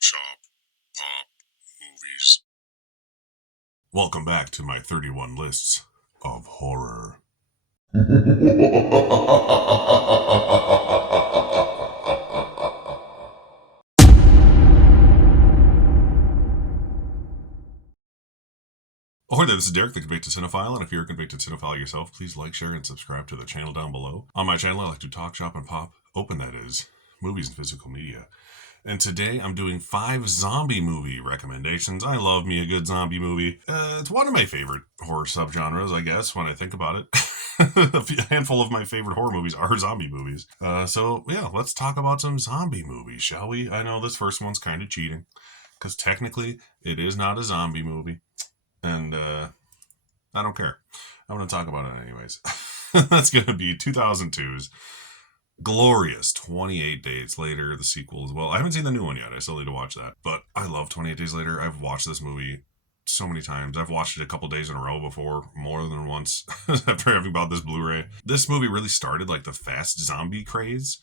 Chop, pop, movies. Welcome back to my 31 lists of horror. Ahoy there, this is Derek, the Convicted Cinephile, and if you're a convicted cinephile yourself, please like, share, and subscribe to the channel down below. On my channel, I like to talk, shop, and pop, open that is, movies and physical media. And today I'm doing 5 zombie movie recommendations. I love me a good zombie movie. It's one of my favorite horror subgenres, I guess, when I think about it. A handful of my favorite horror movies are zombie movies. So yeah, let's talk about some zombie movies, shall we? I know this first one's kind of cheating, because technically it is not a zombie movie. And I don't care. I'm going to talk about it anyways. That's going to be 2002's glorious 28 Days Later, the sequel as well. I haven't seen the new one yet. I still need to watch that. But I love 28 Days Later. I've watched this movie so many times. I've watched it a couple days in a row before, more than once, after having bought this Blu-ray. This movie really started like the fast zombie craze,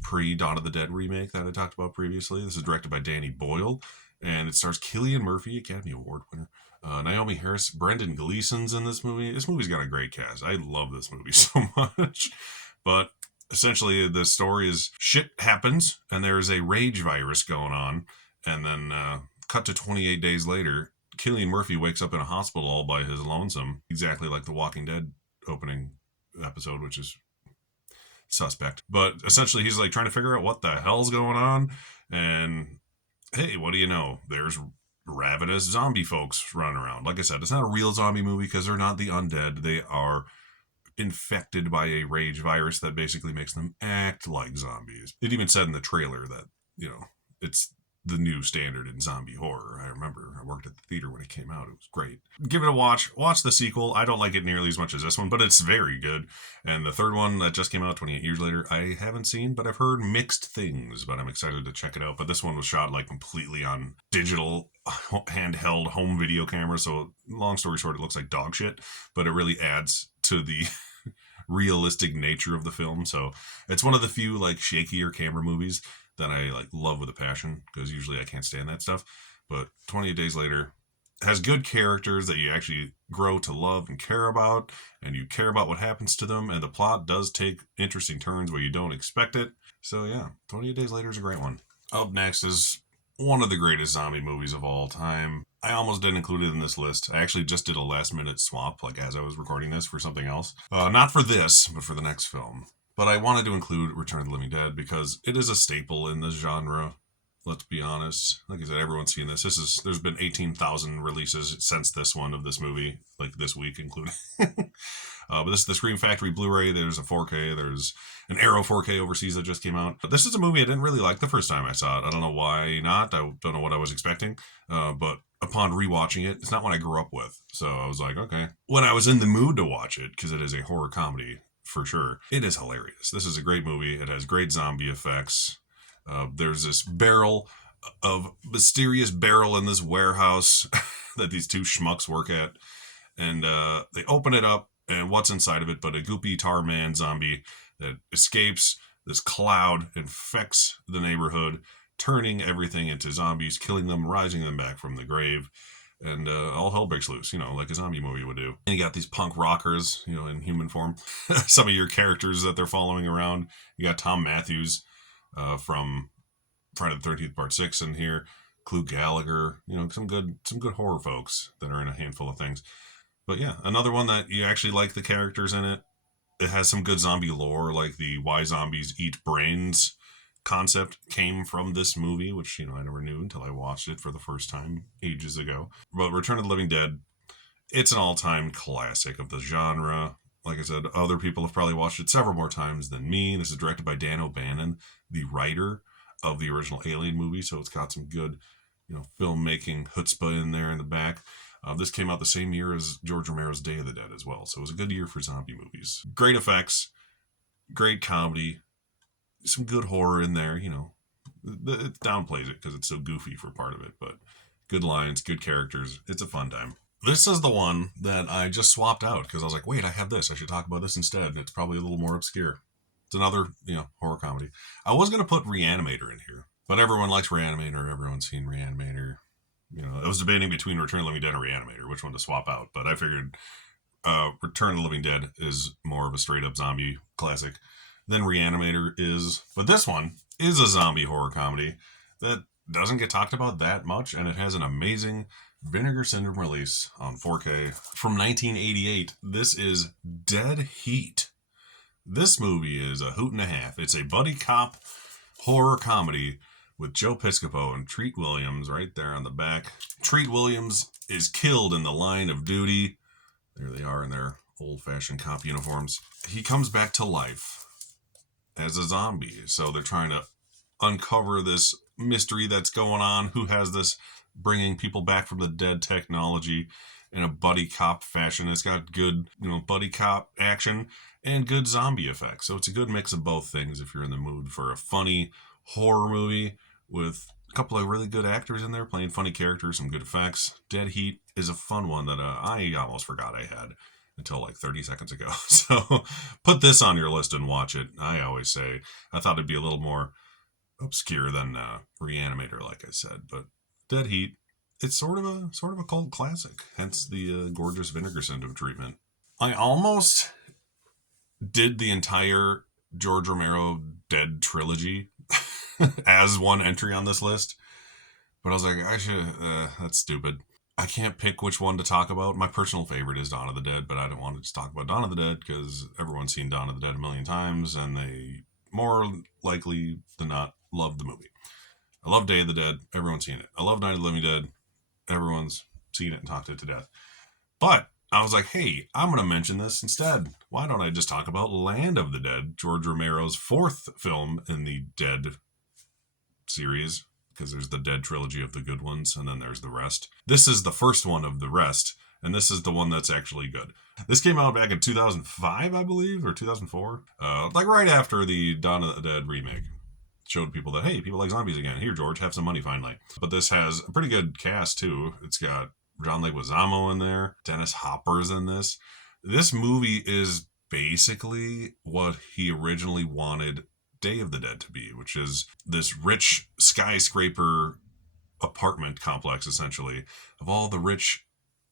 pre-Dawn of the Dead remake that I talked about previously. This is directed by Danny Boyle, and it stars Cillian Murphy, Academy Award winner. Naomi Harris, Brendan Gleeson's in this movie. This movie's got a great cast. I love this movie so much. But essentially, the story is shit happens, and there's a rage virus going on. And then, cut to 28 days later, Cillian Murphy wakes up in a hospital all by his lonesome, exactly like the Walking Dead opening episode, which is suspect. But essentially, he's like trying to figure out what the hell's going on. And hey, what do you know? There's ravenous zombie folks running around. Like I said, it's not a real zombie movie because they're not the undead. They are infected by a rage virus that basically makes them act like zombies. It even said in the trailer that, it's the new standard in zombie horror. I remember I worked at the theater when it came out. It was great. Give it a watch. Watch the sequel. I don't like it nearly as much as this one, but it's very good. And the third one that just came out 28 years later, I haven't seen, but I've heard mixed things, but I'm excited to check it out. But this one was shot like completely on digital handheld home video camera. So long story short, it looks like dog shit, but it really adds to the realistic nature of the film. So it's one of the few like shakier camera movies that I like love with a passion, because usually I can't stand that stuff. But 28 Days Later has good characters that you actually grow to love and care about, and you care about what happens to them, and the plot does take interesting turns where you don't expect it. So yeah, 28 Days Later is a great one. Up next is one of the greatest zombie movies of all time. I almost didn't include it in this list. I actually just did a last minute swap, like as I was recording this, for something else. Not for this, but for the next film. But I wanted to include Return of the Living Dead because it is a staple in this genre. Let's be honest. Like I said, everyone's seen this. There's been 18,000 releases since this one of this movie, like this week including. But this is the Scream Factory Blu-ray. There's a 4K. There's an Arrow 4K overseas that just came out. But this is a movie I didn't really like the first time I saw it. I don't know why not. I don't know what I was expecting. But upon rewatching it, it's not one I grew up with. So I was like, okay. When I was in the mood to watch it, because it is a horror comedy for sure, it is hilarious. This is a great movie. It has great zombie effects. There's this mysterious barrel in this warehouse that these two schmucks work at. And they open it up, and what's inside of it but a goopy tar man zombie that escapes this cloud, infects the neighborhood, turning everything into zombies, killing them, rising them back from the grave. And all hell breaks loose, like a zombie movie would do. And you got these punk rockers, in human form. Some of your characters that they're following around. You got Tom Matthews from Friday the 13th Part 6 in here. Clue Gallagher, some good horror folks that are in a handful of things. But yeah, another one that you actually like the characters in it. It has some good zombie lore, like the why zombies eat brains concept came from this movie, which, I never knew until I watched it for the first time ages ago. But Return of the Living Dead, it's an all-time classic of the genre. Like I said, other people have probably watched it several more times than me. This is directed by Dan O'Bannon, the writer of the original Alien movie, so it's got some good, filmmaking chutzpah in there in the back. This came out the same year as George Romero's Day of the Dead as well, so it was a good year for zombie movies. Great effects, great comedy, some good horror in there, It downplays it because it's so goofy for part of it, but good lines, good characters. It's a fun time. This is the one that I just swapped out because I was like, wait, I have this. I should talk about this instead. It's probably a little more obscure. It's another, horror comedy. I was going to put Reanimator in here, But everyone likes Reanimator. Everyone's seen Reanimator. You know, I was debating between Return of the Living Dead and Reanimator, which one to swap out. But I figured Return of the Living Dead is more of a straight up zombie classic than Reanimator is. But this one is a zombie horror comedy that doesn't get talked about that much, and it has an amazing Vinegar Syndrome release on 4K from 1988. This is Dead Heat. This movie is a hoot and a half. It's a buddy cop horror comedy with Joe Piscopo and Treat Williams right there on the back. Treat Williams is killed in the line of duty. There they are in their old-fashioned cop uniforms. He comes back to life as a zombie. So they're trying to uncover this mystery that's going on. Who has this bringing people back from the dead technology in a buddy cop fashion? It's got good, buddy cop action and good zombie effects. So it's a good mix of both things if you're in the mood for a funny horror movie with a couple of really good actors in there playing funny characters, some good effects. Dead Heat is a fun one that I almost forgot I had until like 30 seconds ago. So put this on your list and watch it. I always say I thought it'd be a little more obscure than Reanimator, like I said, but Dead Heat, it's sort of a cult classic, hence the gorgeous Vinegar Syndrome treatment. I almost did the entire George Romero Dead trilogy as one entry on this list, but I was like, that's stupid. I can't pick which one to talk about. My personal favorite is Dawn of the Dead, but I don't want to just talk about Dawn of the Dead because everyone's seen Dawn of the Dead a million times, and they more likely than not love the movie. I love Day of the Dead. Everyone's seen it. I love Night of the Living Dead. Everyone's seen it and talked it to death. But I was like, hey, I'm going to mention this instead. Why don't I just talk about Land of the Dead, George Romero's fourth film in the Dead series, because there's the Dead trilogy of the good ones, and then there's the rest. This is the first one of the rest, and this is the one that's actually good. This came out back in 2005, I believe, or 2004, like right after the Dawn of the Dead remake. Showed people that, hey, people like zombies again. Here, George, have some money finally. But this has a pretty good cast, too. It's got John Leguizamo in there. Dennis Hopper's in this. This movie is basically what he originally wanted Day of the Dead to be, which is this rich skyscraper apartment complex, essentially, of all the rich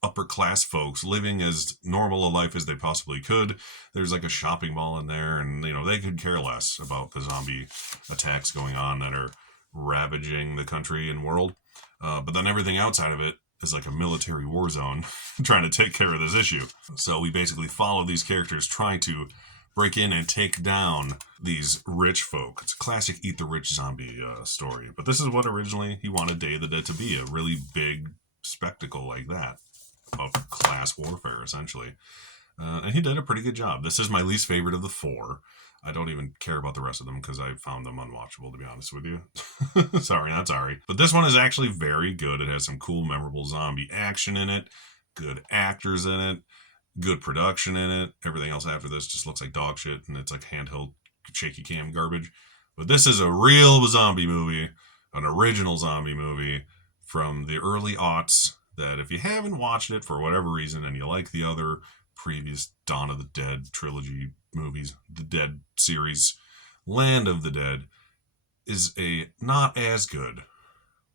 upper class folks living as normal a life as they possibly could. There's like a shopping mall in there, and they could care less about the zombie attacks going on that are ravaging the country and world. But then everything outside of it is like a military war zone trying to take care of this issue. So we basically follow these characters trying to break in and take down these rich folk. It's a classic Eat the Rich zombie story. But this is what originally he wanted Day of the Dead to be, a really big spectacle like that. About class warfare, essentially. And he did a pretty good job. This is my least favorite of the four. I don't even care about the rest of them because I found them unwatchable, to be honest with you. Sorry, not sorry. But this one is actually very good. It has some cool, memorable zombie action in it, good actors in it, good production in it. Everything else after this just looks like dog shit, and it's like handheld shaky cam garbage. But this is a real zombie movie, an original zombie movie from the early aughts, that if you haven't watched it for whatever reason and you like the other previous Dawn of the Dead trilogy movies, the Dead series, Land of the Dead is a not as good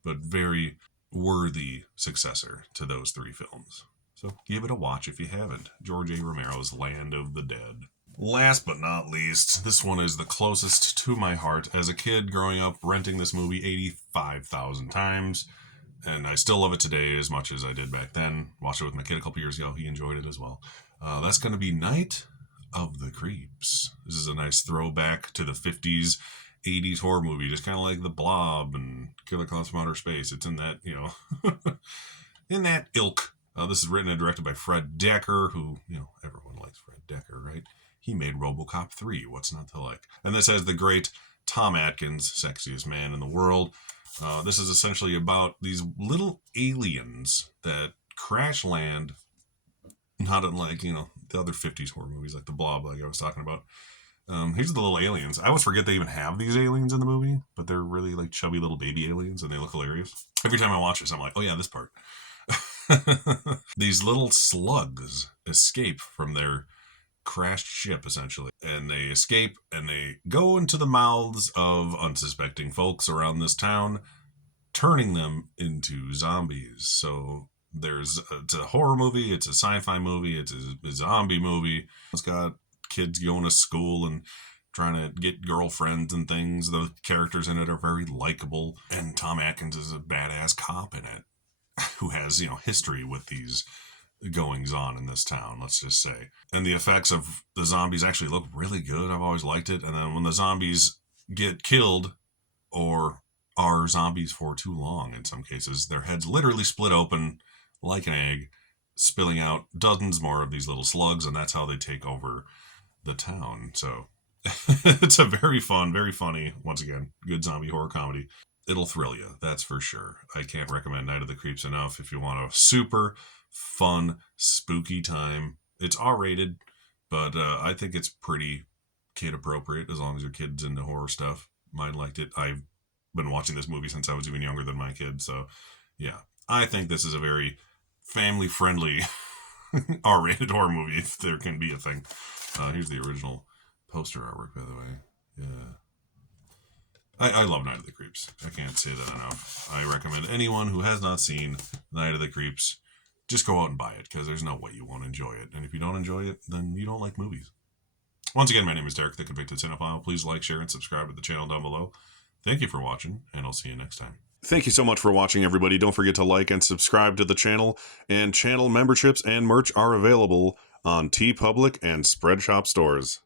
but very worthy successor to those three films. So give it a watch if you haven't. George A. Romero's Land of the Dead. Last but not least, this one is the closest to my heart. As a kid growing up, renting this movie 85,000 times. And I still love it today as much as I did back then. Watched it with my kid a couple years ago. He enjoyed it as well. That's going to be Night of the Creeps. This is a nice throwback to the 50s, 80s horror movie. Just kind of like The Blob and Killer Clowns from Outer Space. It's in that, in that ilk. This is written and directed by Fred Dekker, who, everyone likes Fred Dekker, right? He made RoboCop 3. What's not to like? And this has the great Tom Atkins, sexiest man in the world. This is essentially about these little aliens that crash land, not unlike, the other 50s horror movies like The Blob, like I was talking about. Here's the little aliens. I always forget they even have these aliens in the movie, but they're really like chubby little baby aliens, and they look hilarious. Every time I watch this, I'm like, oh yeah, this part. These little slugs escape from their crashed ship, essentially. And they escape and they go into the mouths of unsuspecting folks around this town, turning them into zombies. So it's a horror movie, it's a sci-fi movie, it's a zombie movie. It's got kids going to school and trying to get girlfriends and things. The characters in it are very likable, and Tom Atkins is a badass cop in it who has, history with these goings on in this town, let's just say. And the effects of the zombies actually look really good. I've always liked it. And then when the zombies get killed or are zombies for too long, in some cases, their heads literally split open like an egg, spilling out dozens more of these little slugs, and that's how they take over the town. So it's a very fun, very funny, once again, good zombie horror comedy. It'll thrill you, that's for sure. I can't recommend Night of the Creeps enough if you want a super fun, spooky time. It's R-rated, but I think it's pretty kid-appropriate as long as your kid's into horror stuff. Mine liked it. I've been watching this movie since I was even younger than my kid, so yeah. I think this is a very family-friendly R-rated horror movie, if there can be a thing. Here's the original poster artwork, by the way. Yeah. I love Night of the Creeps. I can't say that enough. I recommend anyone who has not seen Night of the Creeps, just go out and buy it, because there's no way you won't enjoy it. And if you don't enjoy it, then you don't like movies. Once again, my name is Derek, the Convicted Cinephile. Please like, share, and subscribe to the channel down below. Thank you for watching, and I'll see you next time. Thank you so much for watching, everybody. Don't forget to like and subscribe to the channel, and channel memberships and merch are available on TeePublic and Spreadshop stores.